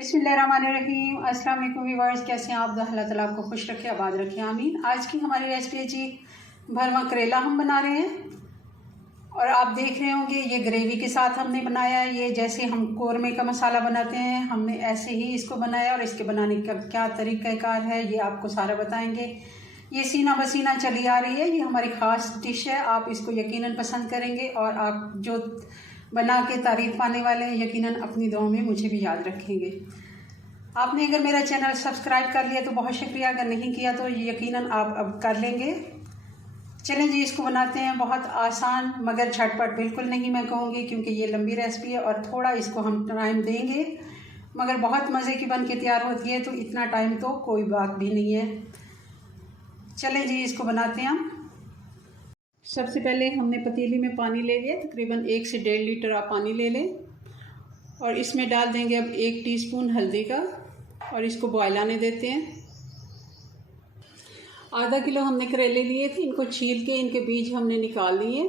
बिस्मिल्लाहिर्रहमानिर्रहीम। अस्सलाम वालेकुम व्यूअर्स, कैसे हैं आप? अल्लाह ताला आपको खुश रखे, आबाद रखे, आमीन। आज की हमारी रेसिपी है जी भरवा करेला हम बना रहे हैं। और आप देख रहे होंगे ये ग्रेवी के साथ हमने बनाया है। ये जैसे हम कौरमे का मसाला बनाते हैं हमने ऐसे ही इसको बनाया, और इसके बनाने का क्या तरीक़ाकार है ये आपको सारा बताएंगे। ये सीना बसीना चली आ रही है, ये हमारी ख़ास डिश है। आप इसको यकीनन पसंद करेंगे और आप जो बना के तारीफ़ पाने वाले हैं यकीनन अपनी दुआओं में मुझे भी याद रखेंगे। आपने अगर मेरा चैनल सब्सक्राइब कर लिया तो बहुत शुक्रिया, अगर नहीं किया तो यकीनन आप अब कर लेंगे। चलें जी, इसको बनाते हैं। बहुत आसान मगर झटपट बिल्कुल नहीं मैं कहूँगी, क्योंकि ये लंबी रेसिपी है और थोड़ा इसको हम टाइम देंगे, मगर बहुत मज़े की बन के तैयार होती है, तो इतना टाइम तो कोई बात भी नहीं है। चलें जी, इसको बनाते हैं हम। सबसे पहले हमने पतीली में पानी ले लिया, तकरीबन 1 से 1.5 लीटर आप पानी ले लें, और इसमें डाल देंगे अब 1 टीस्पून हल्दी का, और इसको बॉयल आने देते हैं। आधा किलो हमने करेले लिए थे, इनको छील के इनके बीज हमने निकाल लिए।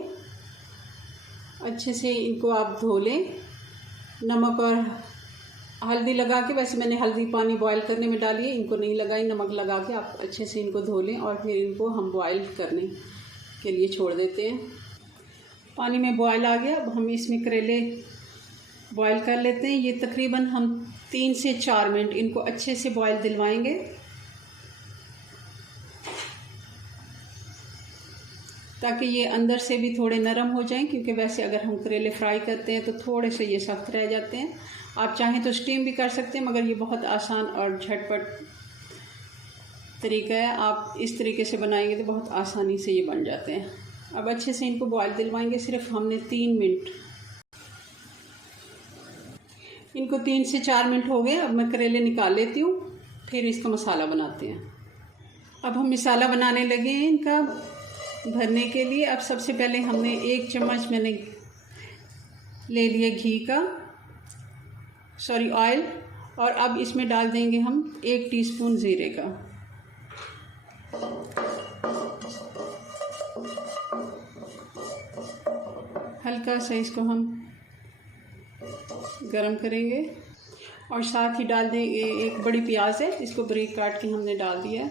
अच्छे से इनको आप धो लें, नमक और हल्दी लगा के। वैसे मैंने हल्दी पानी बॉयल करने में डाली है, इनको नहीं लगाई। नमक लगा के आप अच्छे से इनको धो लें, और फिर इनको हम बॉयल करने के लिए छोड़ देते हैं। पानी में बॉयल आ गया, अब हम इसमें करेले बॉयल कर लेते हैं। ये तकरीबन हम 3 से 4 मिनट इनको अच्छे से बॉयल दिलवाएंगे, ताकि ये अंदर से भी थोड़े नरम हो जाएं, क्योंकि वैसे अगर हम करेले फ्राई करते हैं तो थोड़े से ये सख्त रह जाते हैं। आप चाहें तो स्टीम भी कर सकते हैं, मगर ये बहुत आसान और झटपट तरीका है। आप इस तरीके से बनाएंगे तो बहुत आसानी से ये बन जाते हैं। अब अच्छे से इनको बॉयल दिलवाएंगे, सिर्फ हमने 3 मिनट। इनको 3 से 4 मिनट हो गए। अब मैं करेले निकाल लेती हूँ, फिर इसका मसाला बनाते हैं। अब हम मसाला बनाने लगे हैं इनका भरने के लिए। अब सबसे पहले हमने 1 चम्मच मैंने ले लिया घी का, ऑयल, और अब इसमें डाल देंगे हम 1 टीस्पून ज़ीरे का। हल्का सा इसको हम गरम करेंगे, और साथ ही डाल देंगे 1 बड़ी प्याज है, इसको बारीक काट के हमने डाल दिया।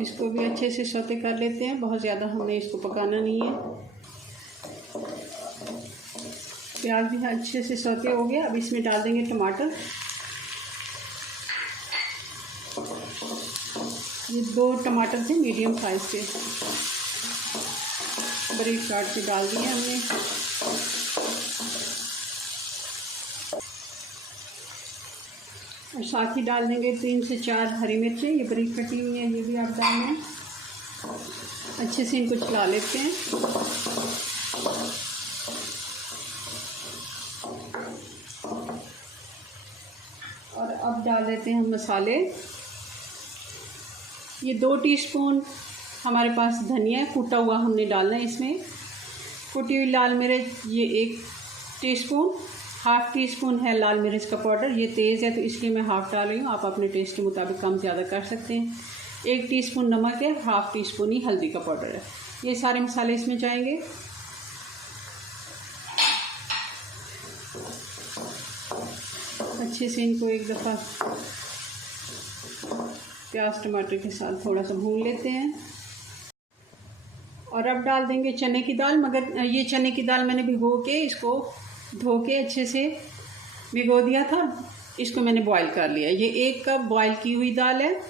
इसको भी अच्छे से सौते कर लेते हैं, बहुत ज़्यादा हमने इसको पकाना नहीं है। प्याज भी अच्छे से सौते हो गया। अब इसमें डाल देंगे टमाटर। ये 2 टमाटर थे मीडियम साइज़ के, बारीक काट के डाल दिए हमने। और साथ ही डाल देंगे 3 से 4 हरी मिर्चें, ये बारीक कटी हुई हैं, ये भी आप डालें। अच्छे से इनको चला लेते हैं। और अब डाल देते हैं हम मसाले। ये 2 टीस्पून हमारे पास धनिया कूटा हुआ हमने डालना है इसमें। कुटी हुई लाल मिर्च ये 1 टीस्पून, हाफ़ टीस्पून है लाल मिर्च का पाउडर। ये तेज़ है तो इसलिए मैं हाफ़ डाल रही हूँ, आप अपने टेस्ट के मुताबिक कम ज़्यादा कर सकते हैं। 1 टीस्पून नमक है, हाफ़ टीस्पून ही हल्दी का पाउडर है। ये सारे मसाले इसमें जाएंगे। अच्छे से इनको एक दफ़ा प्याज टमाटर के साथ थोड़ा सा भून लेते हैं। और अब डाल देंगे चने की दाल, मगर ये चने की दाल मैंने भिगो के, इसको धो के अच्छे से भिगो दिया था। इसको मैंने बॉईल कर लिया। ये 1 कप बॉईल की हुई दाल है।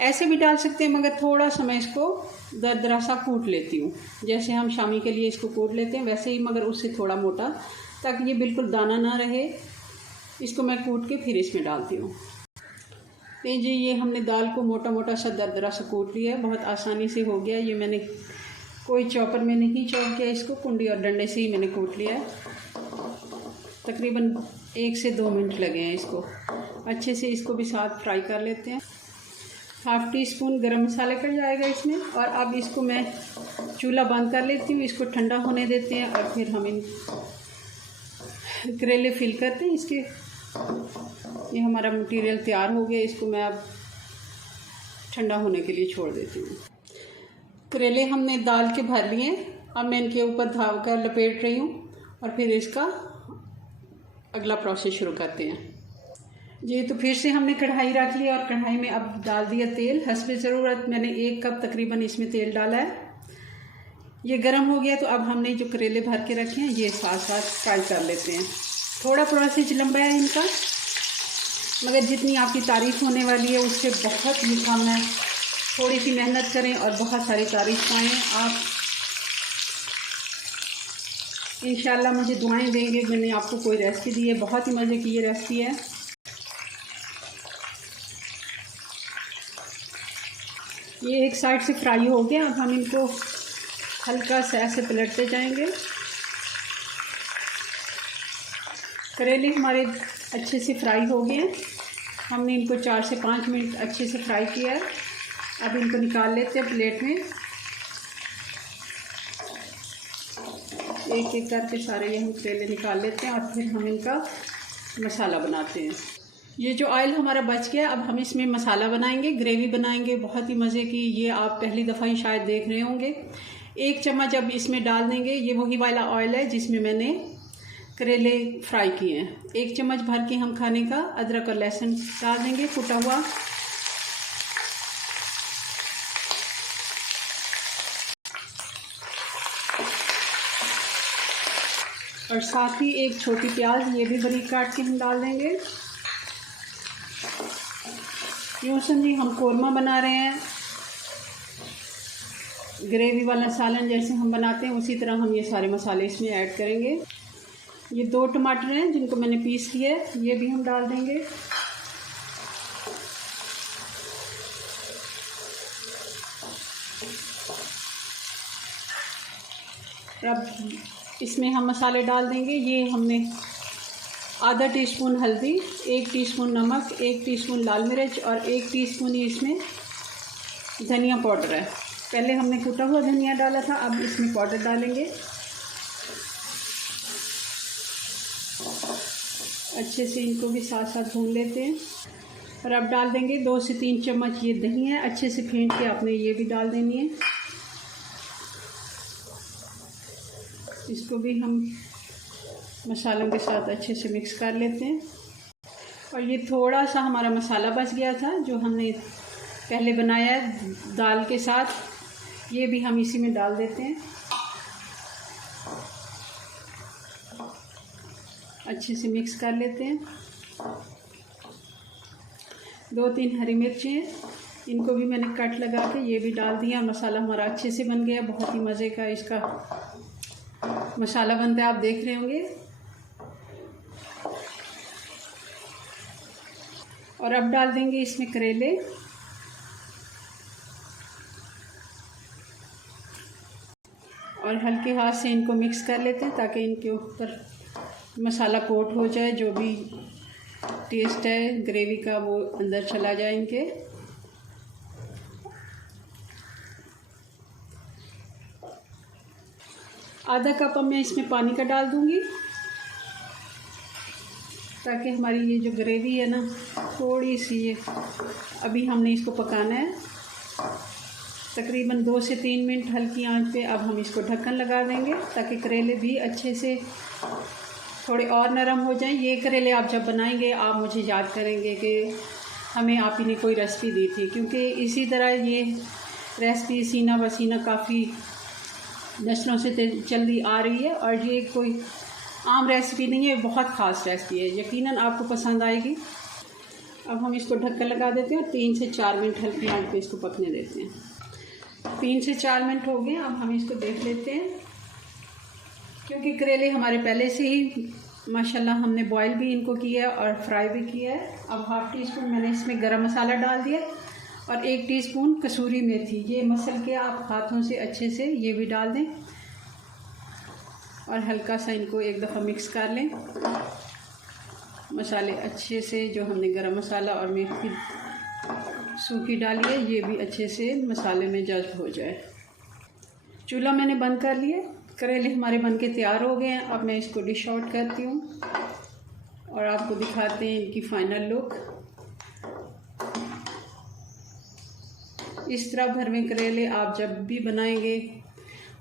ऐसे भी डाल सकते हैं, मगर थोड़ा सा मैं इसको दरदरा सा कूट लेती हूँ, जैसे हम शामी के लिए इसको कूट लेते हैं वैसे ही, मगर उससे थोड़ा मोटा, ताकि ये बिल्कुल दाना ना रहे। इसको मैं कूट के फिर इसमें डालती हूँ। तो जी ये हमने दाल को मोटा मोटा सा दरदरा सा कूट लिया है, बहुत आसानी से हो गया। ये मैंने कोई चॉपर में नहीं चॉप किया, इसको कुंडी और डंडे से ही मैंने कूट लिया है। तकरीबन 1 से 2 मिनट लगे हैं इसको। अच्छे से इसको भी साथ फ्राई कर लेते हैं। हाफ़ टीस्पून गरम मसाले का जाएगा इसमें। और अब इसको मैं चूल्हा बंद कर लेती हूँ, इसको ठंडा होने देते हैं, और फिर हम इन करेले फिल करते हैं इसके। ये हमारा मटेरियल तैयार हो गया, इसको मैं अब ठंडा होने के लिए छोड़ देती हूँ। करेले हमने दाल के भर लिए। अब मैं इनके ऊपर धाव कर लपेट रही हूँ, और फिर इसका अगला प्रोसेस शुरू करते हैं जी। तो फिर से हमने कढ़ाई रख ली और कढ़ाई में अब डाल दिया तेल हस्बे ज़रूरत। मैंने 1 कप तकरीबन इसमें तेल डाला है। ये गर्म हो गया तो अब हमने जो करेले भर के रखे हैं ये साथ साथ फ्राई कर लेते हैं। थोड़ा प्रोसेस लंबा है इनका, मगर जितनी आपकी तारीफ़ होने वाली है उससे बहुत ही कम है। थोड़ी सी मेहनत करें और बहुत सारी तारीफ़ पाएँ आप। इंशाल्लाह मुझे दुआएं देंगे। मैंने आपको कोई रेसिपी दी है, बहुत ही मज़े की ये रेसिपी है। ये एक साइड से फ्राई हो गया। अब हम इनको हल्का सा ऐसे पलटते जाएंगे। करेले हमारे अच्छे से फ्राई हो गए हैं। हमने इनको 4 से 5 मिनट अच्छे से फ्राई किया है। अब इनको निकाल लेते हैं प्लेट में। एक एक करके सारे ये हम करेले निकाल लेते हैं और फिर हम इनका मसाला बनाते हैं। ये जो ऑयल हमारा बच गया, अब हम इसमें मसाला बनाएंगे, ग्रेवी बनाएंगे बहुत ही मज़े की। ये आप पहली दफ़ा ही शायद देख रहे होंगे। 1 चम्मच अब इसमें डाल देंगे। ये वही वाला ऑयल है जिसमें मैंने करेले फ्राई किए हैं। 1 चम्मच भर के हम खाने का अदरक और लहसुन डाल देंगे कुटा हुआ। और साथ ही 1 छोटी प्याज ये भी बारीक काट के हम डाल देंगे। यूँ समझिए हम कोरमा बना रहे हैं। ग्रेवी वाला सालन जैसे हम बनाते हैं उसी तरह हम ये सारे मसाले इसमें ऐड करेंगे। ये 2 टमाटर हैं जिनको मैंने पीस लिया है, ये भी हम डाल देंगे। अब इसमें हम मसाले डाल देंगे। ये हमने आधा टीस्पून हल्दी, 1 टीस्पून नमक, 1 टीस्पून लाल मिर्च और 1 टीस्पून ही इसमें धनिया पाउडर है। पहले हमने कुटा हुआ धनिया डाला था, अब इसमें पाउडर डालेंगे। अच्छे से इनको भी साथ साथ भून लेते हैं। और अब डाल देंगे 2 से 3 चम्मच ये दही है, अच्छे से फेंट के आपने ये भी डाल देनी है। इसको भी हम मसालों के साथ अच्छे से मिक्स कर लेते हैं। और ये थोड़ा सा हमारा मसाला बच गया था जो हमने पहले बनाया है दाल के साथ, ये भी हम इसी में डाल देते हैं। अच्छे से मिक्स कर लेते हैं। 2-3 हरी मिर्ची हैं, इनको भी मैंने कट लगा के ये भी डाल दिया। मसाला हमारा अच्छे से बन गया। बहुत ही मज़े का इसका मसाला बनता है, आप देख रहे होंगे। और अब डाल देंगे इसमें करेले। और हल्के हाथ से इनको मिक्स कर लेते हैं ताकि इनके ऊपर मसाला कोट हो जाए। जो भी टेस्ट है ग्रेवी का वो अंदर चला जाए इनके। आधा कप अब मैं इसमें पानी का डाल दूंगी ताकि हमारी ये जो ग्रेवी है ना थोड़ी सी, ये अभी हमने इसको पकाना है तकरीबन 2 से 3 मिनट हल्की आंच पे। अब हम इसको ढक्कन लगा देंगे ताकि करेले भी अच्छे से थोड़े और नरम हो जाएं। ये करेले आप जब बनाएंगे आप मुझे याद करेंगे कि हमें आप ही ने कोई रेसिपी दी थी, क्योंकि इसी तरह ये रेसिपी सीना बसीना काफ़ी नस्लों से चलती आ रही है। और ये कोई आम रेसिपी नहीं है, बहुत ख़ास रेसिपी है, यकीनन आपको पसंद आएगी। अब हम इसको ढक्कन लगा देते हैं और 3 से 4 मिनट हल्की आंच पे इसको पकने देते हैं। 3 से 4 मिनट हो गए। अब हम इसको देख लेते हैं, क्योंकि करेले हमारे पहले से ही माशाल्लाह हमने बॉयल भी इनको किया है और फ्राई भी किया है। अब 1/2 टीस्पून मैंने इसमें गरम मसाला डाल दिया और 1 टीस्पून कसूरी मेथी, ये मसल के आप हाथों से अच्छे से ये भी डाल दें और हल्का सा इनको एक दफ़ा मिक्स कर लें। मसाले अच्छे से, जो हमने गरम मसाला और मेथी सूखी डाली है, ये भी अच्छे से मसाले में जज्ब हो जाए। चूल्हा मैंने बंद कर लिया। करेले हमारे बनके तैयार हो गए हैं। अब मैं इसको डिश आउट करती हूँ और आपको दिखाते हैं इनकी फाइनल लुक। इस तरह भरवे करेले आप जब भी बनाएंगे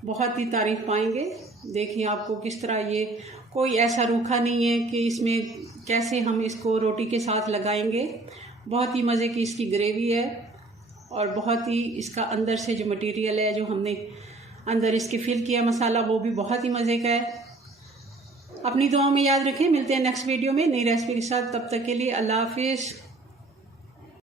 बहुत ही तारीफ़ पाएंगे। देखिए आपको किस तरह ये कोई ऐसा रूखा नहीं है कि इसमें कैसे हम इसको रोटी के साथ लगाएंगे। बहुत ही मज़े की इसकी ग्रेवी है और बहुत ही इसका अंदर से जो मटेरियल है, जो हमने अंदर इसके फिल किया मसाला, वो भी बहुत ही मज़े का है। अपनी दुआओं में याद रखें। मिलते हैं नेक्स्ट वीडियो में नई रेसिपी के साथ। तब तक के लिए अल्लाह हाफिज़।